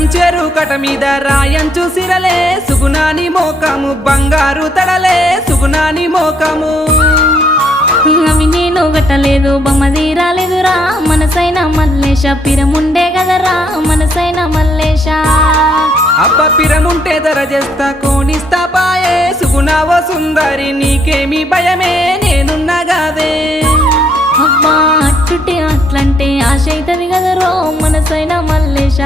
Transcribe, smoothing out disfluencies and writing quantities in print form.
పిరనం చెరు కట మీద రాయంచు సిరలే సుగుణాని మోకము బంగారు తడలే సుగుణాని మోకము అవి నేను గట్టలేదు బొమ్మది రాలేదురా మనసైన మల్లేశ పిరముండే కదరా మనసైన మల్లేశ అబ్బ పిరముంటే ధర చేస్తా కోనిస్తా పాయే సుగుణావో సుందరి నీకేమి భయమే నేనున్నా గాదే అబ్బా అట్టుటి అట్లంటే ఆశ అవుతుంది కదరో మనసైన మల్లేశ